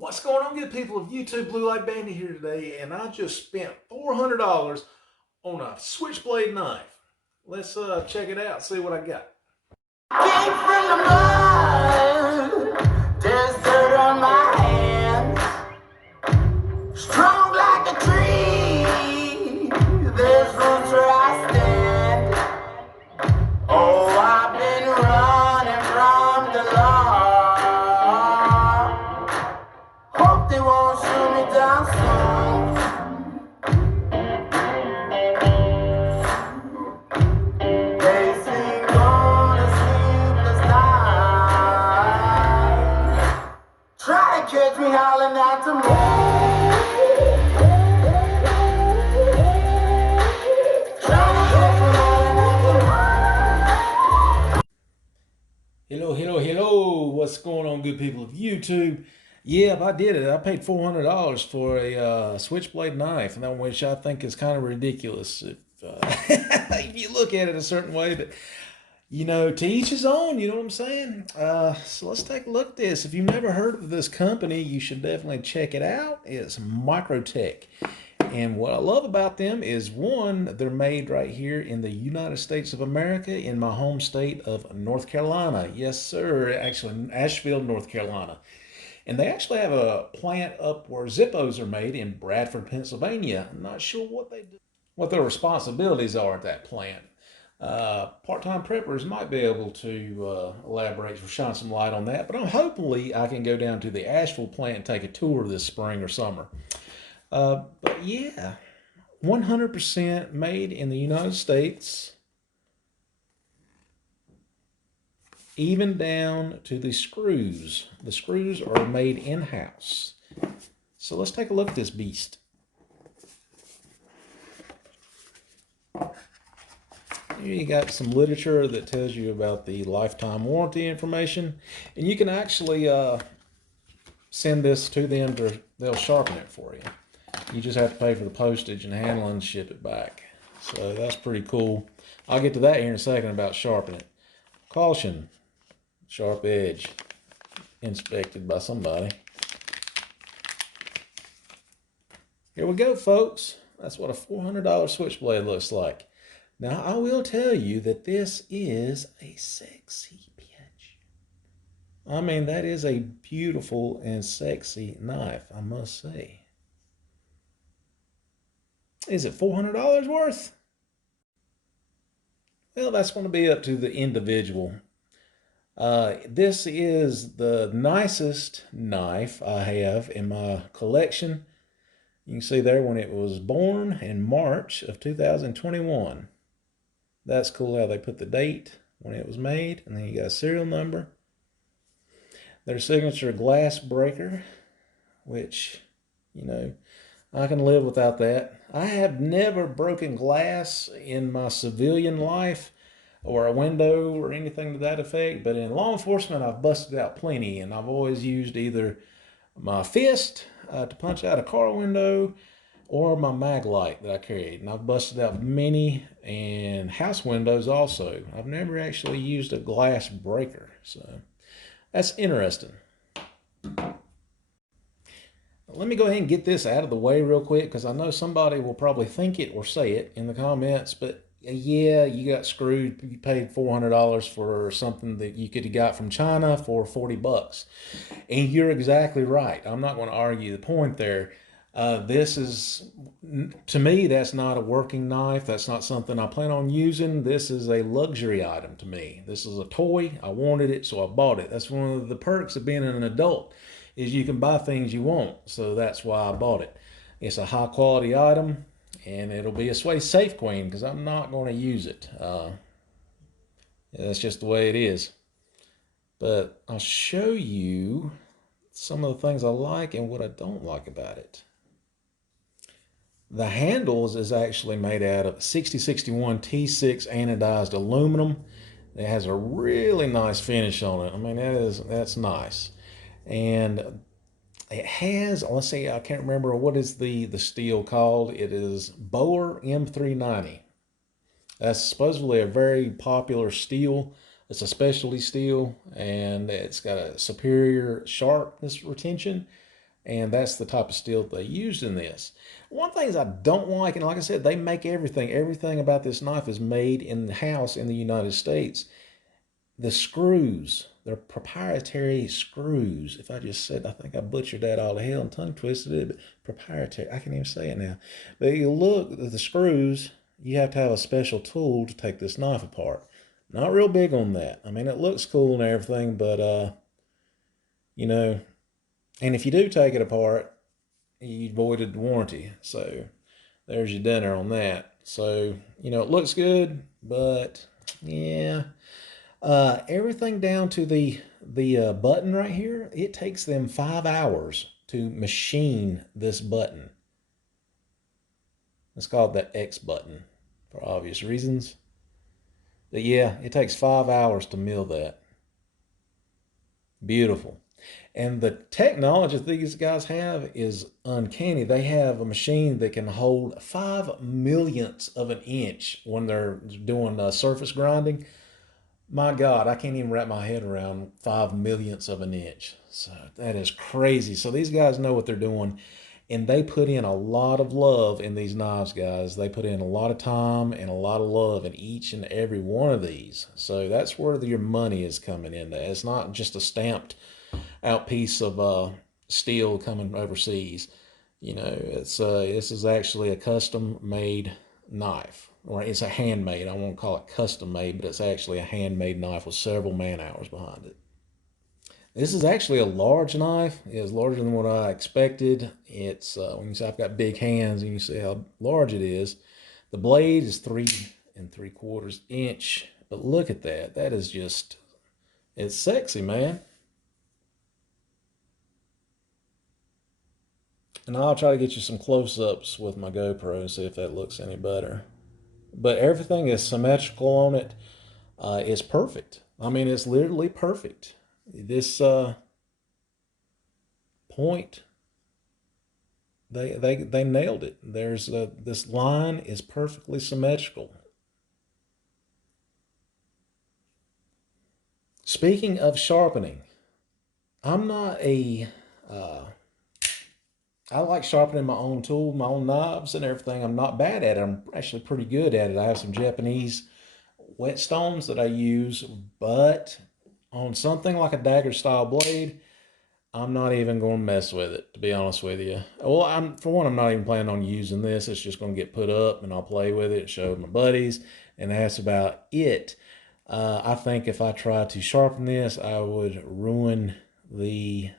What's going on, good people of YouTube? Blue Light Bandit here today, and I just spent $400 on a Switchblade knife. Let's check it out, see what I got. Came from the mud, there's dirt on my hands. Strong like a tree, there's roots where I stand. Oh, I've been running from the law. Hope they won't shoot me down soon. They sleep on a sleepless night. Try to catch me howling at the moon. Try to catch me howling at the moon. Hello. What's going on, good people of YouTube? Yeah, I did it. I paid $400 for a Switchblade knife, and that which I think is kind of ridiculous if you look at it a certain way. But to each his own, you know what I'm saying? So let's take a look at this. If you've never heard of this company, you should definitely check it out. It's Microtech. And what I love about them is, one, they're made right here in the United States of America, in my home state of North Carolina. Yes, sir. Actually, in Asheville, North Carolina. And they actually have a plant up where Zippos are made in Bradford, Pennsylvania. I'm not sure what they do, what their responsibilities are at that plant. Part-time preppers might be able to elaborate or shine some light on that, but hopefully I can go down to the Asheville plant and take a tour this spring or summer. But yeah, 100% made in the United States, even down to the screws. The screws are made in-house. So let's take a look at this beast. Here you got some literature that tells you about the lifetime warranty information, and you can actually send this to them, they'll sharpen it for you. You just have to pay for the postage and handling and ship it back. So that's pretty cool. I'll get to that here in a second about sharpening. Caution, sharp edge, inspected by somebody. Here we go, folks. That's what a $400 Switchblade looks like. Now, I will tell you that this is a sexy bitch. I mean, that is a beautiful and sexy knife, I must say. Is it $400 worth? Well, that's going to be up to the individual. This is the nicest knife I have in my collection. You can see there when it was born in March of 2021. That's cool how they put the date when it was made, and then you got a serial number. Their signature glass breaker, which, I can live without that. I have never broken glass in my civilian life or a window or anything to that effect, but in law enforcement I've busted out plenty, and I've always used either my fist to punch out a car window or my mag light that I carried, and I've busted out many, and house windows also. I've never actually used a glass breaker, so that's interesting. Let me go ahead and get this out of the way real quick, because I know somebody will probably think it or say it in the comments, but yeah, you got screwed. You paid $400 for something that you could have got from China for 40 bucks. And you're exactly right. I'm not going to argue the point there. This is, to me, that's not a working knife. That's not something I plan on using. This is a luxury item to me. This is a toy. I wanted it, so I bought it. That's one of the perks of being an adult, is you can buy things you want. So that's why I bought it. It's a high quality item, and it'll be a safe queen, because I'm not going to use it. That's just the way it is. But I'll show you some of the things I like and what I don't like about it. The handles is actually made out of 6061 T6 anodized aluminum. It has a really nice finish on it. I mean, that's nice. And it has, let's see, I can't remember, what is the steel called? It is Boer M390. That's supposedly a very popular steel. It's a specialty steel, and it's got a superior sharpness retention. And that's the type of steel they used in this. One thing I don't like, and like I said, they make everything. Everything about this knife is made in the house in the United States. The screws, they're proprietary screws. If I just said, I think I butchered that all to hell and tongue twisted it, but proprietary, I can't even say it now. But you look at the screws, you have to have a special tool to take this knife apart. Not real big on that. I mean, it looks cool and everything, but, you know, and if you do take it apart, you voided the warranty. So there's your dinner on that. So, you know, it looks good, but yeah. Everything down to the button right here, it takes them 5 hours to machine this button. It's called the X button for obvious reasons. But yeah, it takes 5 hours to mill that. Beautiful. And the technology that these guys have is uncanny. They have a machine that can hold 5 millionths of an inch when they're doing surface grinding. My God, I can't even wrap my head around 5 millionths of an inch. So that is crazy. So these guys know what they're doing, and they put in a lot of love in these knives, guys. They put in a lot of time and a lot of love in each and every one of these. So that's where your money is coming in. It's not just a stamped out piece of steel coming overseas. You know, it's this is actually a custom made knife, or it's a handmade. I won't call it custom made, but it's actually a handmade knife with several man hours behind it. This is actually a large knife. It's larger than what I expected. It's when you say I've got big hands, and you see how large it is. The blade is 3 3/4 inch, but look at that. That is just, it's sexy, man. And I'll try to get you some close-ups with my GoPro and see if that looks any better. But everything is symmetrical on it. It's perfect. I mean, it's literally perfect. This point, they nailed it. There's this line is perfectly symmetrical. Speaking of sharpening, I'm not a I like sharpening my own tool, my own knives and everything. I'm not bad at it. I'm actually pretty good at it. I have some Japanese whetstones that I use, but on something like a dagger style blade, I'm not even going to mess with it, to be honest with you. Well, for one, I'm not even planning on using this. It's just going to get put up and I'll play with it, show my buddies, and that's about it. I think if I tried to sharpen this, I would ruin the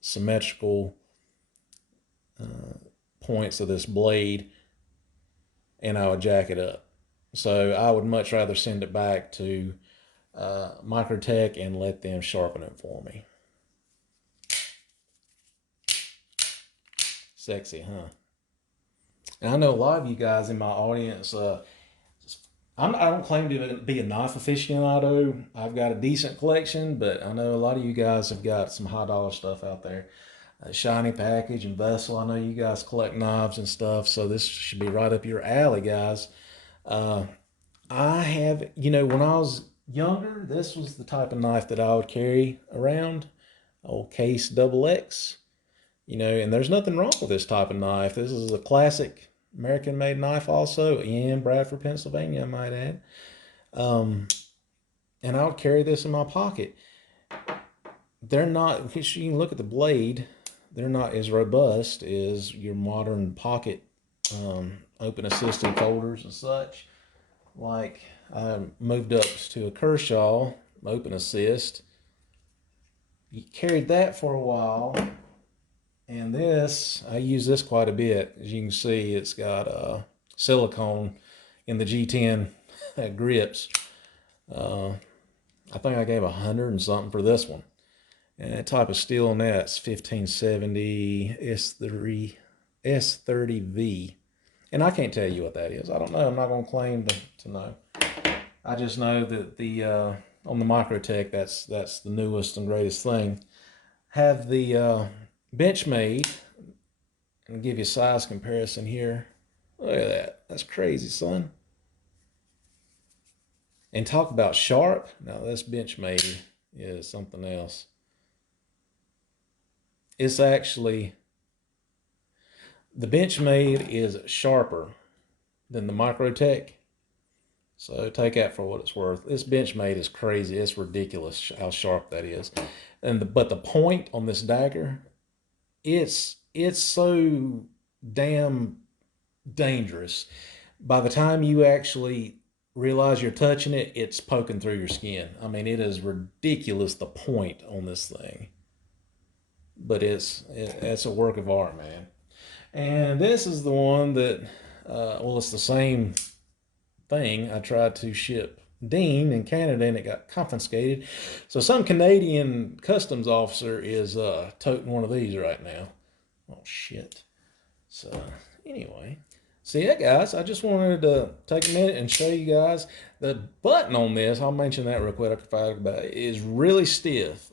symmetrical points of this blade, and I would jack it up. So I would much rather send it back to Microtech and let them sharpen it for me. Sexy, huh? And I know a lot of you guys in my audience, I don't claim to be a knife aficionado. I've got a decent collection, but I know a lot of you guys have got some high dollar stuff out there. Shiny Package and Vessel. I know you guys collect knives and stuff, so this should be right up your alley, guys. Uh, I have, you know, when I was younger, this was the type of knife that I would carry around. Old Case Double X, you know, and there's nothing wrong with this type of knife. This is a classic American made knife, also in Bradford, Pennsylvania, I might add. And I would carry this in my pocket. They're not, because you can look at the blade, they're not as robust as your modern pocket open assisted folders and such. Like I moved up to a Kershaw open assist. You carried that for a while, and this I use this quite a bit. As you can see, it's got silicone in the G10 grips. I think I gave 100 and something for this one. And that type of steel on that's 1570 S30V. And I can't tell you what that is. I don't know. I'm not going to claim to know. I just know that the on the Microtech, that's the newest and greatest thing. Have the Benchmade, and give you a size comparison here. Look at that. That's crazy, son. And talk about sharp. Now this Benchmade is something else. it's actually, the Benchmade is sharper than the Microtech. So take that for what it's worth. This Benchmade is crazy. It's ridiculous how sharp that is. But the point on this dagger, it's so damn dangerous. By the time you actually realize you're touching it, it's poking through your skin. I mean, it is ridiculous the point on this thing. But it's a work of art, man. And this is the one that, well, it's the same thing I tried to ship Dean in Canada, and it got confiscated. So some Canadian customs officer is toting one of these right now. Oh shit. So anyway, so yeah, guys, I just wanted to take a minute and show you guys the button on this. I'll mention that real quick. I forgot about it. Is really stiff.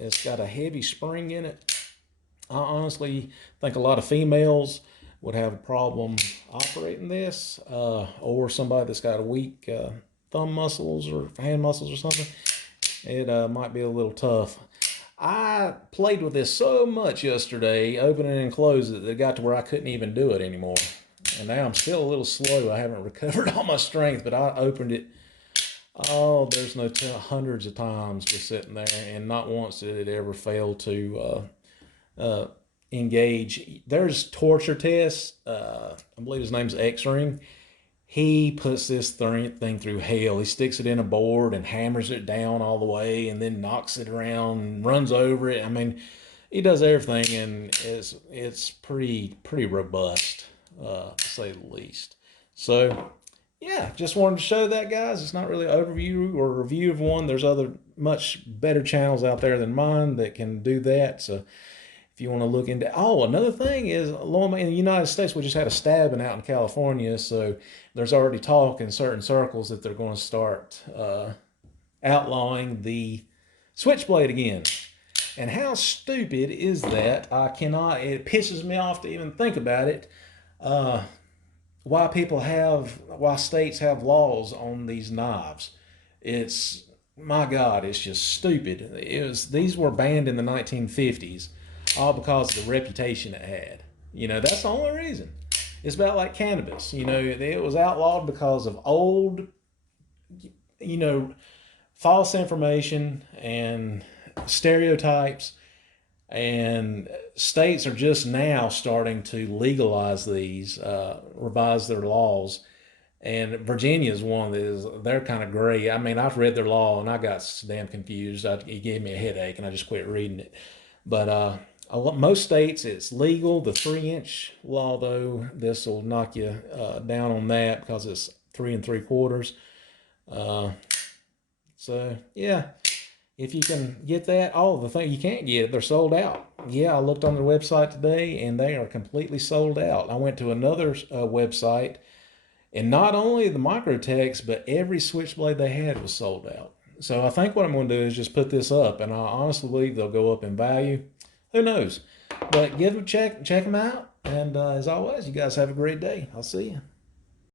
It's got a heavy spring in it. I honestly think a lot of females would have a problem operating this, or somebody that's got a weak thumb muscles or hand muscles or something. It might be a little tough. I played with this so much yesterday, opening and closing it, that it got to where I couldn't even do it anymore. And now I'm still a little slow. I haven't recovered all my strength, but I opened it, oh, there's no hundreds of times just sitting there, and not once did it ever fail to engage. There's torture tests. I believe his name's X-Ring. He puts this thing through hell. He sticks it in a board and hammers it down all the way, and then knocks it around and runs over it. I mean, he does everything, and it's pretty robust, to say the least. So yeah, just wanted to show that, guys. It's not really an overview or review of one. There's other much better channels out there than mine that can do that. So if you want to look into, oh, another thing is, in the United States, we just had a stabbing out in California, so there's already talk in certain circles that they're going to start outlawing the Switchblade again. And how stupid is that? It pisses me off to even think about it. Why states have laws on these knives. It's, my God, it's just stupid. These were banned in the 1950s. All because of the reputation it had. That's the only reason. It's about like cannabis. It was outlawed because of old, false information and stereotypes. And states are just now starting to legalize these, revise their laws. And Virginia is one they're kind of gray. I mean, I've read their law and I got damn confused. It gave me a headache and I just quit reading it. But most states it's legal. The 3-inch law, though, this will knock you down on that because it's 3 3/4. So yeah, if you can get that, the thing you can't get it, they're sold out. Yeah, I looked on their website today and they are completely sold out. I went to another website, and not only the Microtechs, but every Switchblade they had was sold out. So I think what I'm going to do is just put this up, and I honestly believe they'll go up in value. Who knows? But give them a check them out. And as always, you guys have a great day. I'll see you.